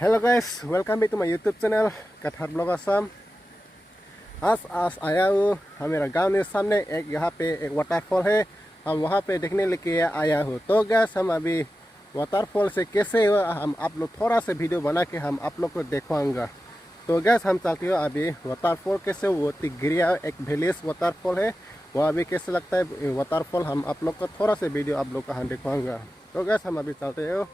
Hello guys, welcome back to my YouTube channel कथार blog Assam. आज आया हूँ हमारा गांव के सामने एक यहाँ पे एक वाटरफॉल है, हम वहाँ पे देखने लेके आया हूँ। तो गैस हम अभी वाटरफॉल से कैसे हम आप लोग थोड़ा सा वीडियो बना के हम आप लोग को दिखाऊंगा। तो गैस हम चलते हो अभी वाटरफॉल कैसे वो तिगरिया एक विलेज वाटरफॉल है, वो अभी कैसे लगता है वाटरफॉल हम आप लोग को थोड़ा सा वीडियो आप लोग को हम दिखाऊंगा। तो गैस हम अभी चलते हो।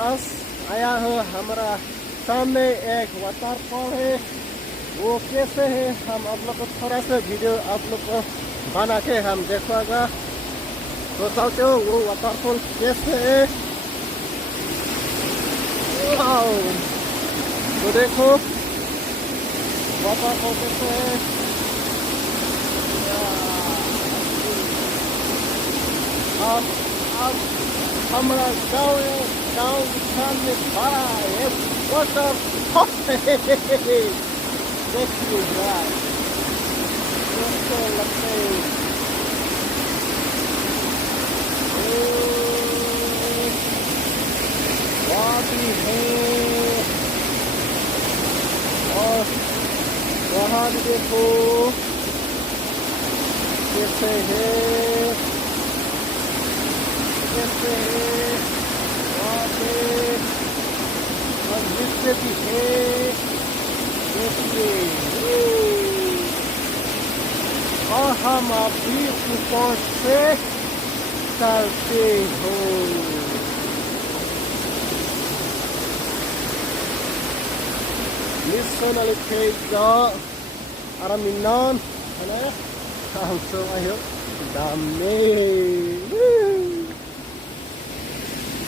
आज आया हो हमारा सामने एक वाटरफॉल है, वो कैसे है हम आप लोग को थोड़ा सा वीडियो आप लोग को बना के हम देखवागा। तो चलते हो वो वाटरफॉल कैसे है। वाओ, तो देखो वाटरफॉल कैसे है। अब हमारा गाँव सामने बड़ा है वाटरफॉल देखिए यार कैसे लगते वहाँ भी है और वहाँ भी देखो कैसे है कैसे है वहाँ पे और जिससे भी है देखिए। और हम अभी ऊपर से चलते हो। Listen a little Araminon, ano? So ayo, dami.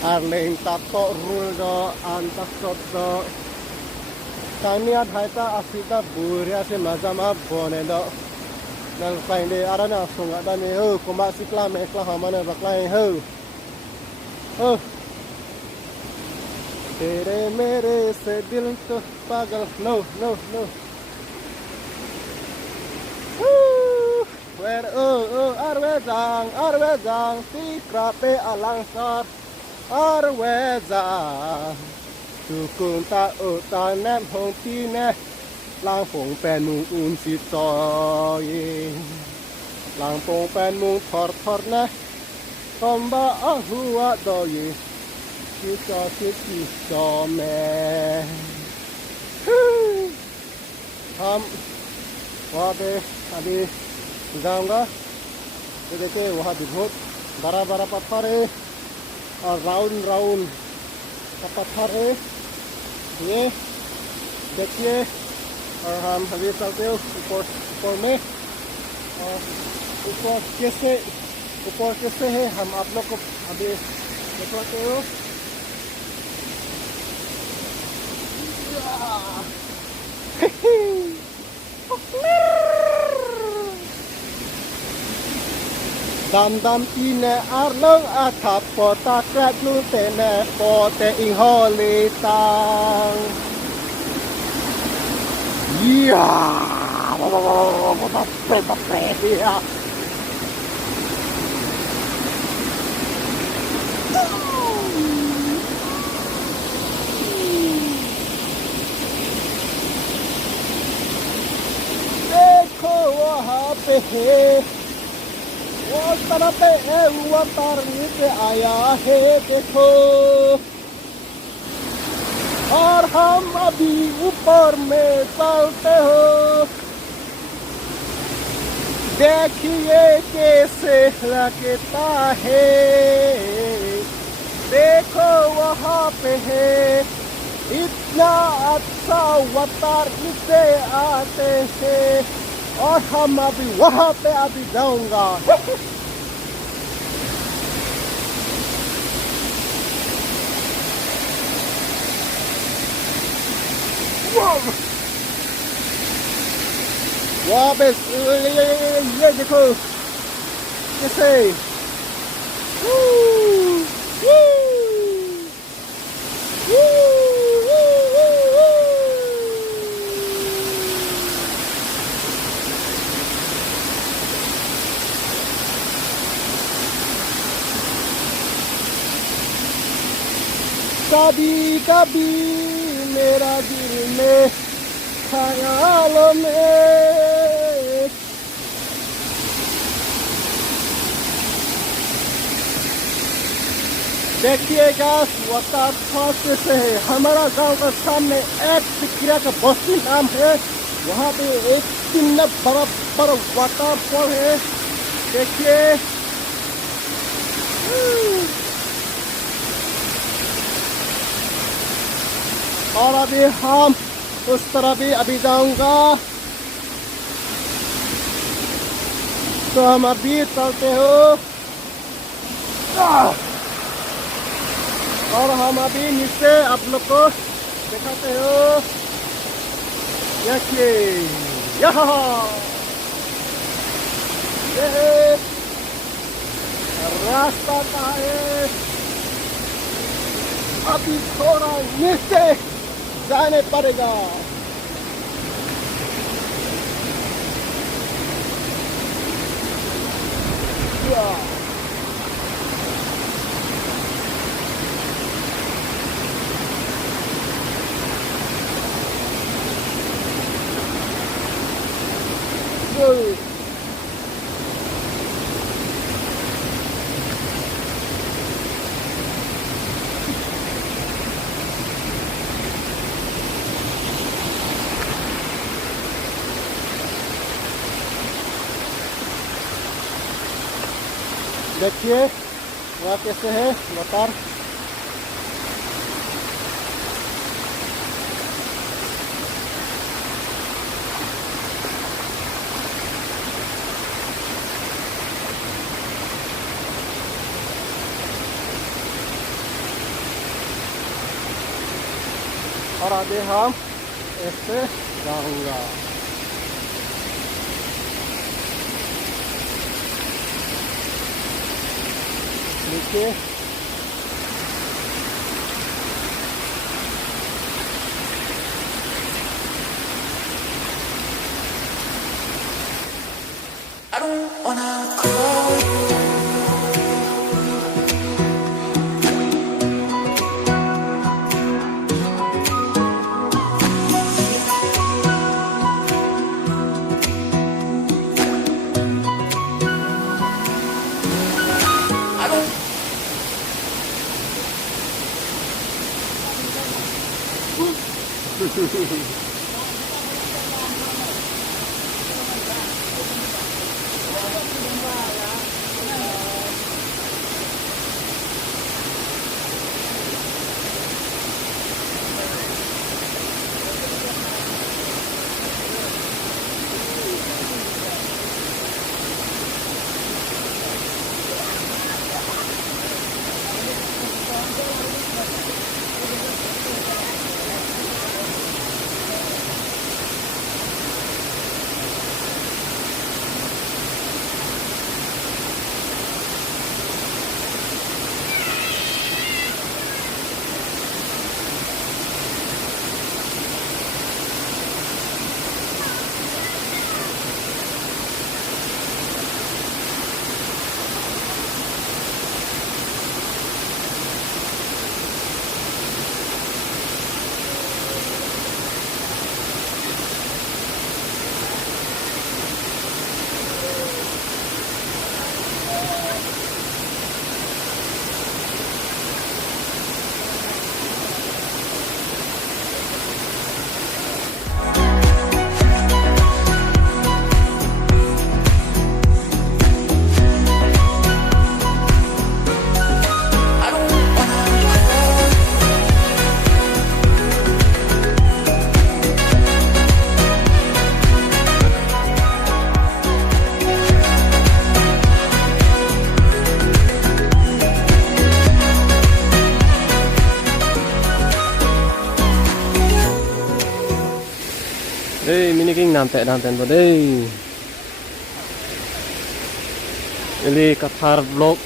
Arleng takok ruldo antakot do. Tania dhaita asita buria se mazama bone do. Nang kain de arana sunga da ne ho komba sikla me kla hamane baklai ho. Oh. तेरे मेरे से दिल तो पागल no where arwezang si krape alangsar arwezang tukun ta nem hong ti ne lang pong pen mung un si toy lang pong pen mung thor ne komba ahua doyi किसो में हम वहाँ पे अभी जाऊंगा। तो देखिए वहाँ भी बहुत बड़ा बड़ा पत्थर है और राउंड का पत्थर है ये देखिए। और हम अभी चलते हो ऊपर में और ऊपर कैसे है हम आप लोग को अभी दिखाते हो। Dam tine arlong atap pota krat lutene pote ing holitang. Iya, bapak ya. वहाँ पे है वो तरफ है वाटर नीचे आया है देखो। और हम अभी ऊपर में चलते हो देखिए कैसे लगता है। देखो वहाँ पे है इतना अच्छा वाटर नीचे आते हैं और हम अभी वहाँ पे अभी जाऊंगा। वहाँ पे ये देखो कैसे कभी कभी मेरा दिल में ख्याल में देखिएगा वाटरफॉल कैसे है। हमारा गांव का सामने एक सिकरिया का बस्ती नाम है, वहाँ पे एक कितना बड़ा बड़ा वाटरफॉल है, देखिए। और अभी हम उस तरफ भी अभी जाऊंगा, तो हम अभी चलते हो और हम अभी नीचे आप लोग को दिखाते हो। देखिए यहाँ ये रास्ता का है, अभी थोड़ा नीचे जाने पड़ेगा। देखिए वहाँ कैसे है वाटर। और आगे हम ऐसे जाऊंगा। देखिए I don't wanna call you. I don't. đây mini kinh nam tệ đàn tên vào đây ini kathar vlog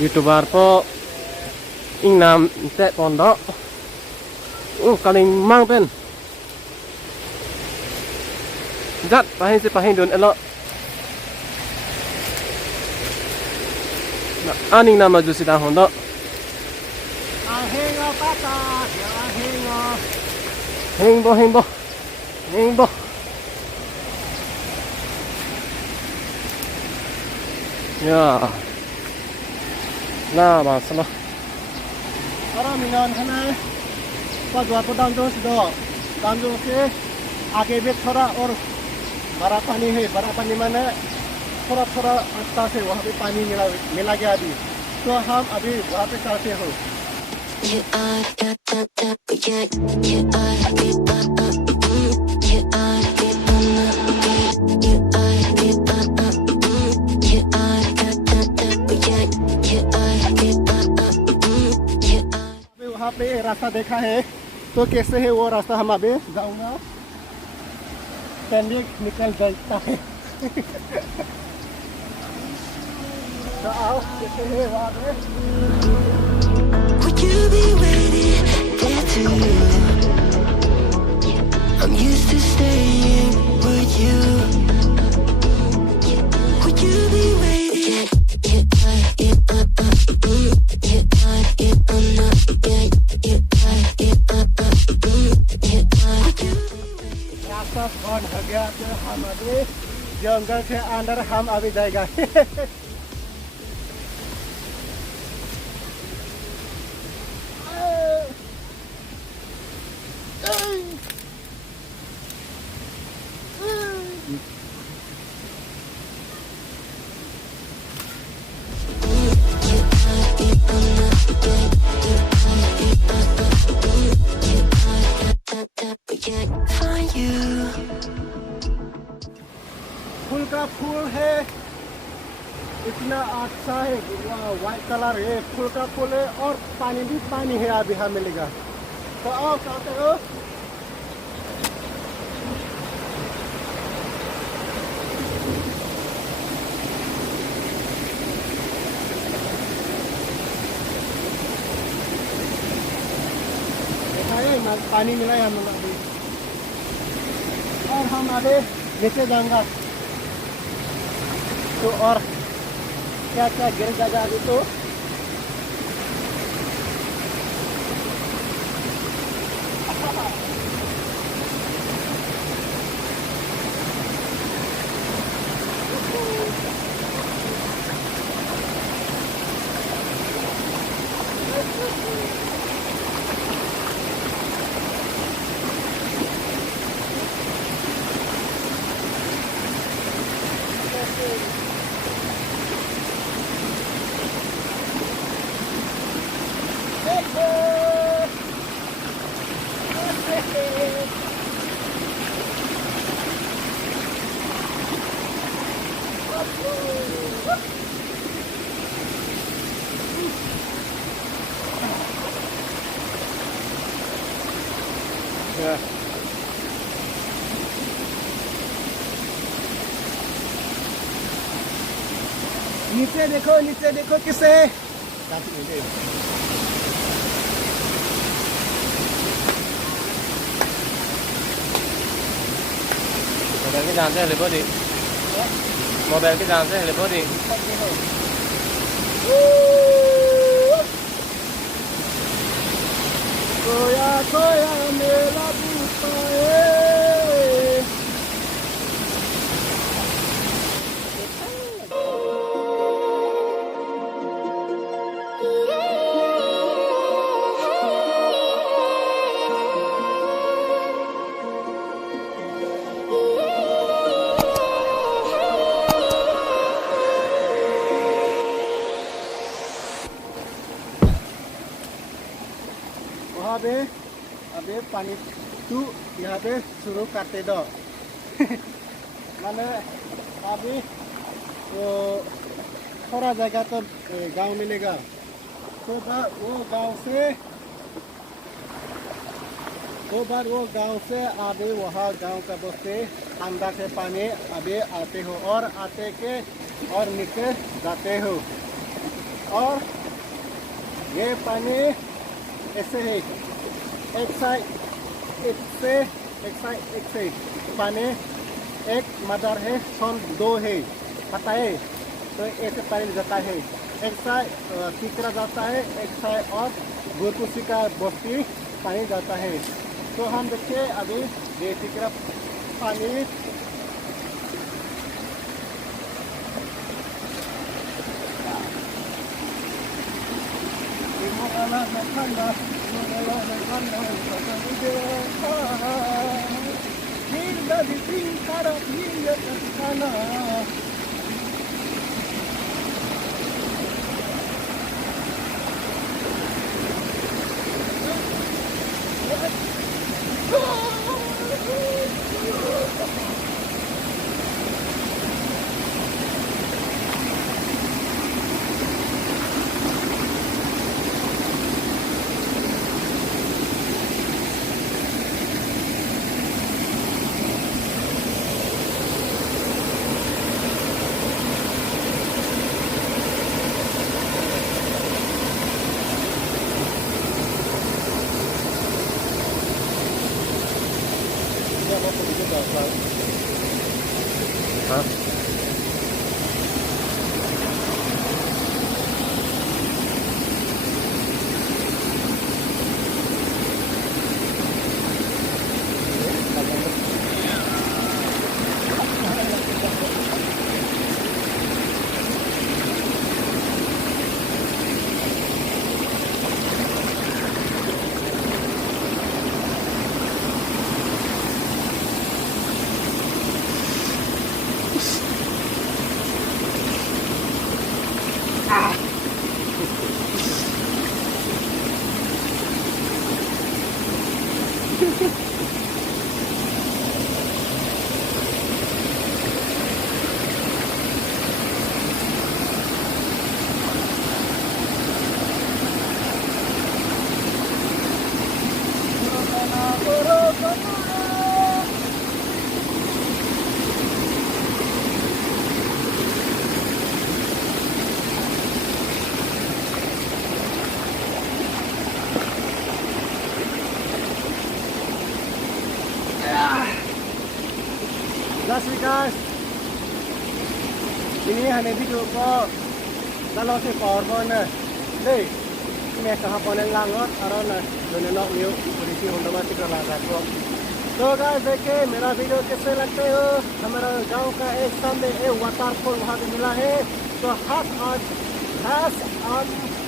youtuber po ing nam tệ pondok kaling mang pen zat pahin don elo aning nama ju sida hondo hengo pata hengbo ya na masala orang minon hana पदवा तो दाम जो से आगे भी थोड़ा और बड़ा पानी है बड़ा पानी माने थोड़ा रास्ता से वहाँ पे पानी मिला गया अभी तो हम अभी वहाँ पे चलते हो वहाँ पे रास्ता देखा है तो कैसे है वो रास्ता हम अभी जाऊंगा पेंडिंग निकल जाता है तो आओ कैसे है वहाँ पे Would you be waiting there too? I'm used to staying with you. Would you be waiting? रास्ता बंद हो गया तो हम अभी जंगल के अंदर हम अभी जाएगा Find you. फूल का फूल है इतना अच्छा है व्हाइट कलर है फूल का फूल है और पानी भी पानी है अभी हमें मिलेगा तो आओ कहते हो पानी मिला है हम अभी और हम अभी नीचे जाऊंगा तो और क्या क्या गिर जाएगा अभी तो नीचे देखो किसे मोबाइल के जानते हैं ले बोली मोबाइल के जानते हैं ले बोली खोया खोया मेरा बूटा अबे पानी तू यहाँ पे शुरू करते दो माने अभी वो थोड़ा जगह तो गांव मिलेगा तो वो गांव से वो बाद वो गांव से अभी वहाँ गांव का बस्ती ठंडा के पानी अभी आते हो और आते के और नीचे जाते हो और ये पानी ऐसे है एक से पानी एक मदर है सोन दो है पता है तो ऐसे पानी जाता है एक साइड टीकरा जाता है एक साइड और गुरकुसी का बस्ती पानी जाता है तो हम देखिए अभी ये टीकरा पानी That's it guys. Ini hanya video ko kalau si power na. Deh, ini kahapon yang langot aron na donenok new polisi otomatik लगा को. तो गाइस देखिए मेरा वीडियो कैसे लगते हो हमारा गांव का एक सामने एक वाटरफॉल वहाँ पे मिला है तो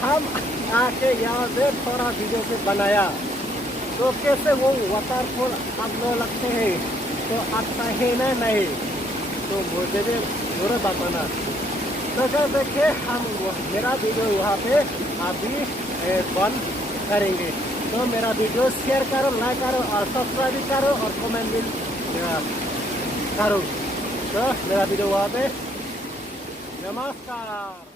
हम आके यहाँ से थोड़ा वीडियो से बनाया तो कैसे वो वाटरफॉल आप लोग लगते हैं तो अच्छा है ना नहीं तो मुझे भी जरूर बताना तो गाइस देखिए हम मेरा वीडियो वहाँ पे अभी बंद करेंगे तो मेरा वीडियो शेयर करो लाइक करो और सब्सक्राइब करो और कमेंट भी करो तो मेरा वीडियो वहाँ पे नमस्कार।